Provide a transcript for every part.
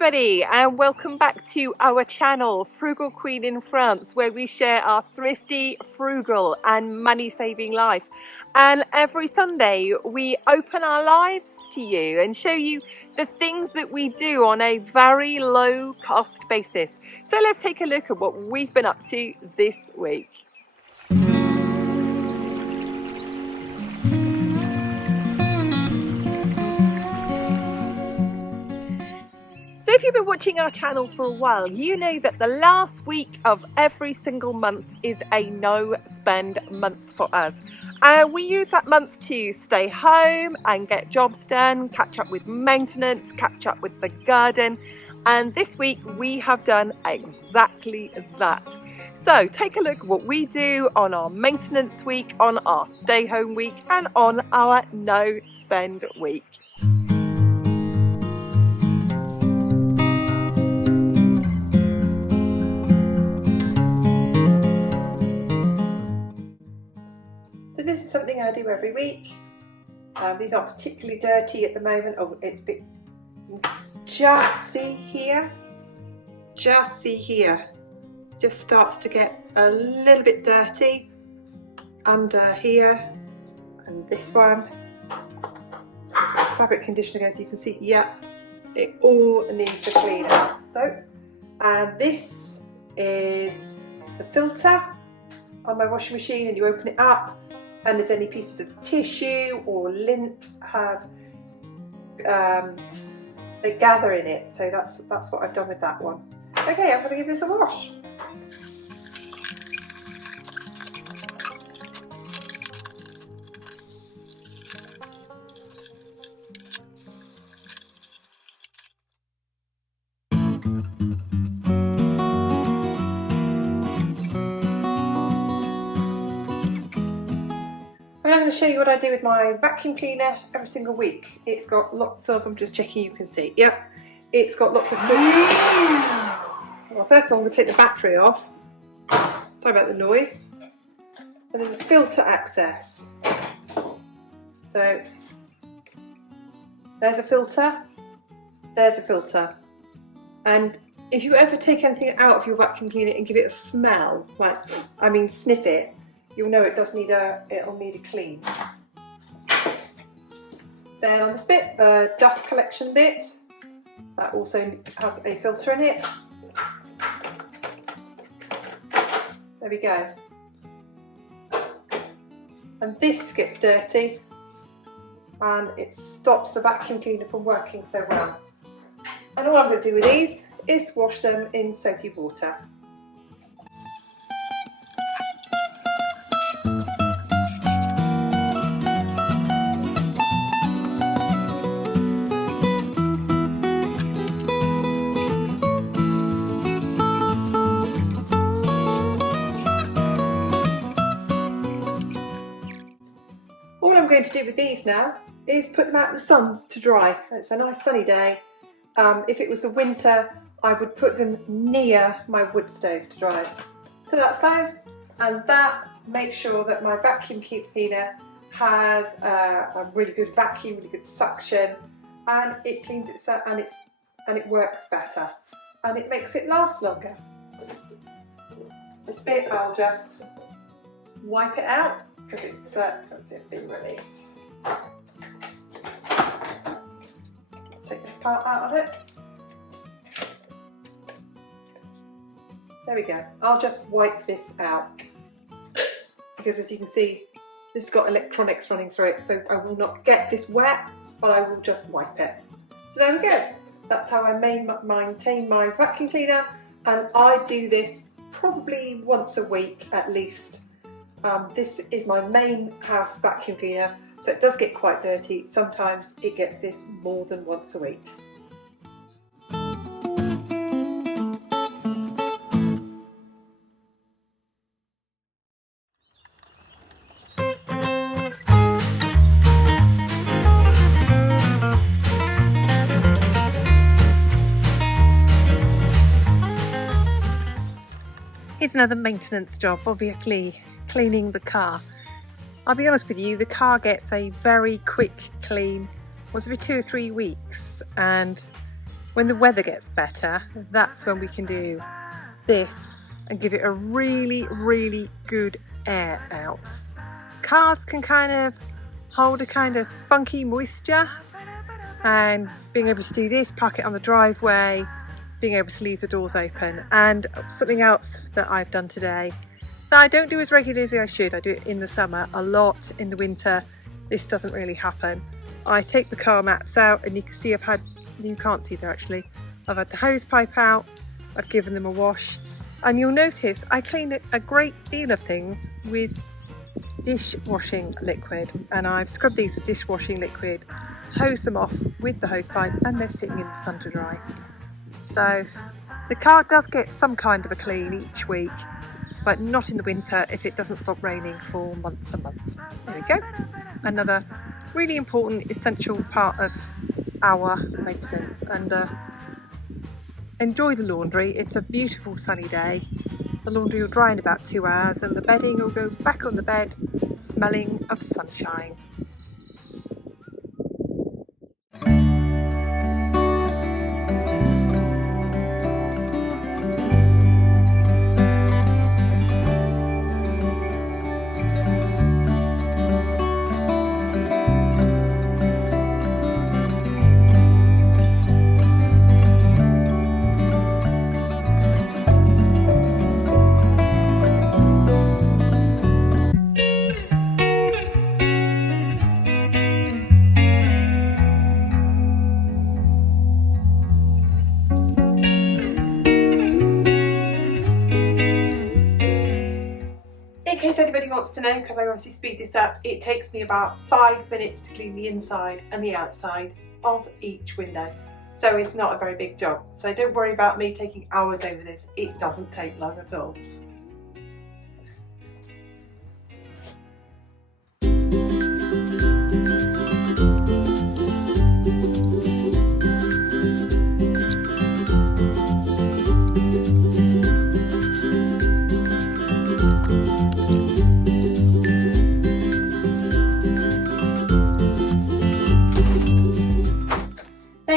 everybody, and welcome back to our channel Frugal Queen in France, where we share our thrifty, frugal and money saving life. And every Sunday we open our lives to you and show you the things that we do on a very low cost basis. So let's take a look at what we've been up to this week. So if you've been watching our channel for a while, you know that the last week of every single month is a no spend month for us. We use that month to stay home and get jobs done, catch up with maintenance, catch up with the garden. And this week we have done exactly that. So take a look at what we do on our maintenance week, on our stay home week and on our no spend week. So this is something I do every week. These aren't particularly dirty at the moment. Oh, it's a bit, just see here, just starts to get a little bit dirty under here, and this one, fabric conditioner, as you can see, yeah, it all needs to clean up. So, and this is the filter on my washing machine, and you open it up, and if any pieces of tissue or lint have, they gather in it. So that's what I've done with that one. Okay, I'm going to give this a wash. I'm going to show you what I do with my vacuum cleaner every single week. It's got lots of, I'm just checking you can see, yep, it's got lots of well, first of all I'm going to take the battery off, sorry about the noise, and then the filter access. So there's a filter, and if you ever take anything out of your vacuum cleaner and give it a smell, like, I mean sniff it, you'll know it does need it'll need a clean. Then on this bit, the dust collection bit, that also has a filter in it. There we go. And this gets dirty and it stops the vacuum cleaner from working so well. And all I'm going to do with these is wash them in soapy water. All I'm going to do with these now is put them out in the sun to dry. It's a nice sunny day. If it was the winter, I would put them near my wood stove to dry. So that's those, and that makes sure that my vacuum cleaner has a really good vacuum, really good suction, and it cleans itself, and it works better, and it makes it last longer. This bit I'll just wipe it out because it's been released. Let's take this part out of it. There we go. I'll just wipe this out because, as you can see, this has got electronics running through it, so I will not get this wet, but I will just wipe it. So there we go. That's how I maintain my vacuum cleaner, and I do this probably once a week at least. This is my main house vacuum cleaner, so it does get quite dirty. Sometimes it gets this more than once a week. Here's another maintenance job, obviously cleaning the car. I'll be honest with you, the car gets a very quick clean, once every 2 or 3 weeks, and when the weather gets better, that's when we can do this and give it a really good air out. Cars can kind of hold a kind of funky moisture, and being able to do this, park it on the driveway, being able to leave the doors open. And something else that I've done today that I don't do as regularly as I should, I do it in the summer a lot, in the winter this doesn't really happen. I take the car mats out, and you can see you can't see there actually, I've had the hose pipe out, I've given them a wash, and you'll notice I clean a great deal of things with dishwashing liquid, and I've scrubbed these with dishwashing liquid, hose them off with the hose pipe, and they're sitting in the sun to dry. So the car does get some kind of a clean each week, but not in the winter if it doesn't stop raining for months and months. There we go. Another really important essential part of our maintenance. And enjoy the laundry. It's a beautiful sunny day. The laundry will dry in about 2 hours, and the bedding will go back on the bed smelling of sunshine. In case anybody wants to know, because I obviously speed this up, it takes me about 5 minutes to clean the inside and the outside of each window. So it's not a very big job. So don't worry about me taking hours over this. It doesn't take long at all.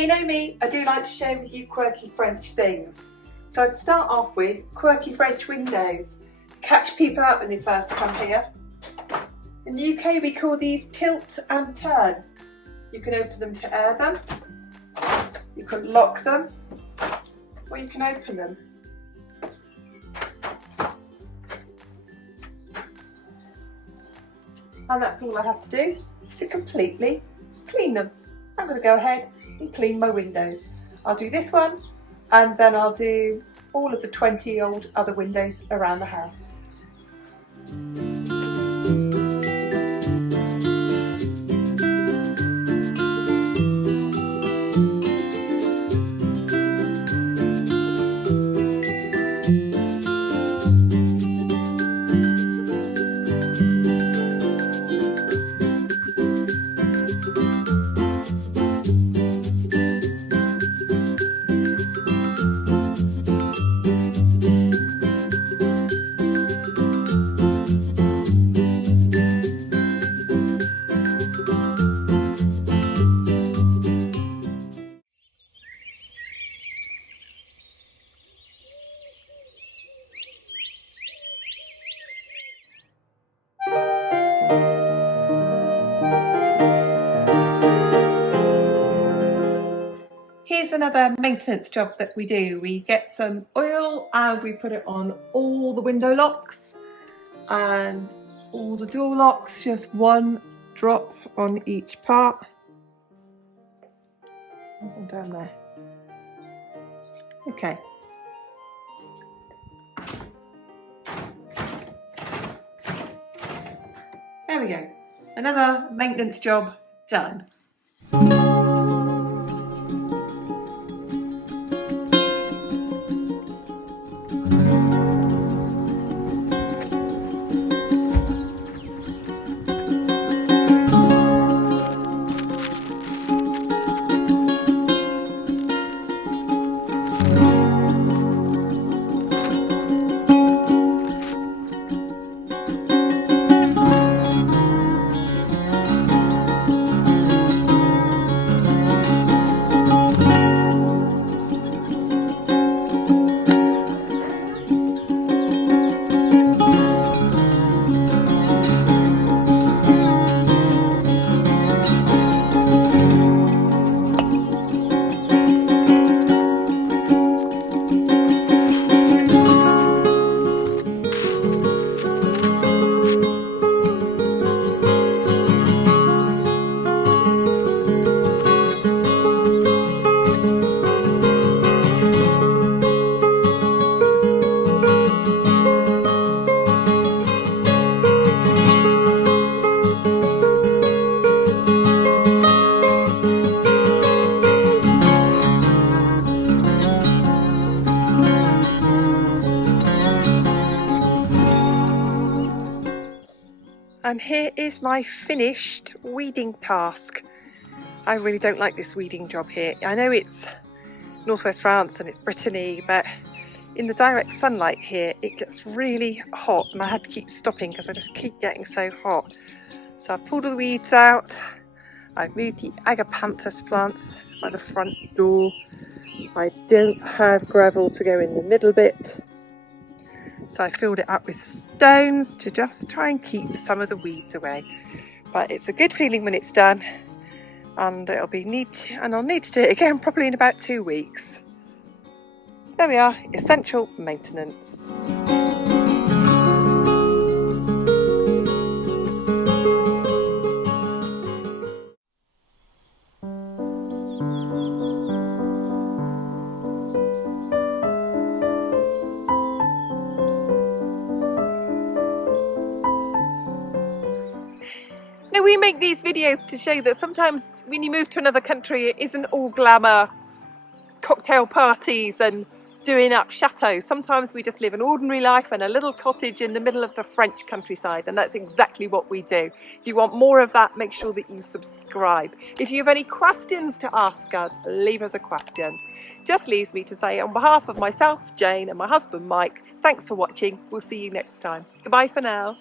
You know me, I do like to share with you quirky French things. So I'd start off with quirky French windows. Catch people out when they first come here. In the UK we call these tilt and turn. You can open them to air them, you can lock them, or you can open them. And that's all I have to do to completely clean them. I'm going to go ahead and clean my windows. I'll do this one, and then I'll do all of the 20 old other windows around the house. Here's another maintenance job that we do. We get some oil and we put it on all the window locks and all the door locks, just one drop on each part. And down there. Okay. There we go. Another maintenance job done. And here is my finished weeding task. I really don't like this weeding job here. I know it's northwest France and it's Brittany, but in the direct sunlight here it gets really hot and I had to keep stopping because I just keep getting so hot. So I've pulled all the weeds out. I've moved the agapanthus plants by the front door. I don't have gravel to go in the middle bit, so I filled it up with stones to just try and keep some of the weeds away. But it's a good feeling when it's done, and it'll be neat, and I'll need to do it again probably in about 2 weeks. There we are, essential maintenance. Now, we make these videos to show that sometimes when you move to another country, it isn't all glamour, cocktail parties and doing up chateaux. Sometimes we just live an ordinary life in a little cottage in the middle of the French countryside, and that's exactly what we do. If you want more of that, make sure that you subscribe. If you have any questions to ask us, leave us a question. Just leaves me to say, on behalf of myself, Jane, and my husband Mike, thanks for watching. We'll see you next time. Goodbye for now.